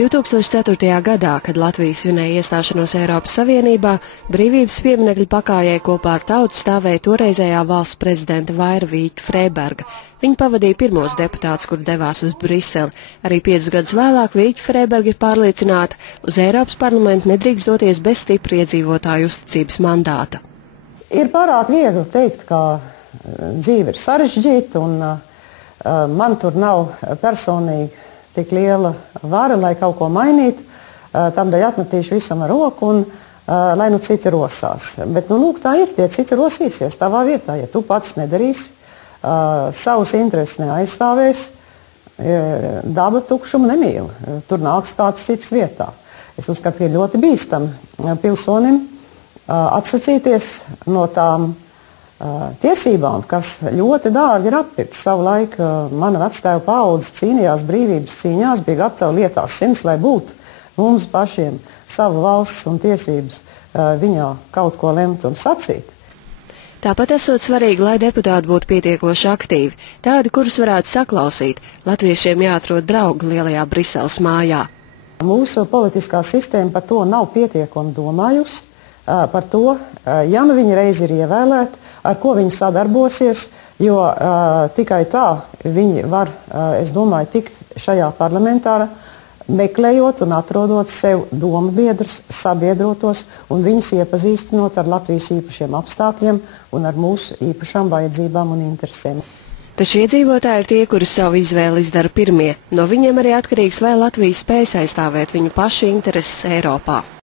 2004. gadā, kad Latvija svinēja iestāšanos Eiropas Savienībā, brīvības pieminekļa pakājai kopā ar tautu stāvēja toreizējā valsts prezidenta Vaira Vīķa Freiberga. Viņa pavadīja pirmos deputātus, kur devās uz Briseli. Arī 5 gadus vēlāk Vīķa Freiberga ir pārliecināta, uz Eiropas parlamentu nedrīkst doties bez stipra iedzīvotāju uzticības mandāta. Ir pārāk viegli teikt, ka dzīve ir sarežģīta un man tur nav personīgi tik liela vara, lai kaut ko mainītu, tādēļ atmetīšu visam ar roku un lai nu citi rosās. Bet, lūk, tā ir, tie citi rosīsies tavā vietā, ja tu pats nedarīsi, savus intereses neaizstāvēs, daba tukšumu nemīl, tur nāks kāds cits vietā. Es uzskatu, ka ir ļoti bīstami pilsonim atsacīties no tām tiesībām, kas ļoti dārgi ir atpirktas. Savulaik mana vectēva paudze cīnījās brīvības cīņās, bija gatava lietās simts, lai būtu mums pašiem savu valsts un tiesības viņā kaut ko lemt un sacīt. Tāpat esot svarīgi, lai deputāti būtu pietiekoši aktīvi, tādi, kurus varētu saklausīt. Latviešiem jāatrod draugi lielajā Briseles mājā. Mūsu politiskā sistēma par to nav pietiekami domājusi, par to, ja nu viņi reiz ir ievēlēti, ar ko viņi sadarbosies, jo tikai tā viņi var, es domāju, tikt šajā parlamentā, meklējot un atrodot sev domu biedrus, sabiedrotos un viņus iepazīstinot ar Latvijas īpašiem apstākļiem un ar mūsu īpašām vajadzībām un interesēm. Taču iedzīvotāji ir tie, kuri savu izvēli izdara pirmie. No viņiem arī atkarīgs, vai Latvija spēs aizstāvēt viņu pašu intereses Eiropā.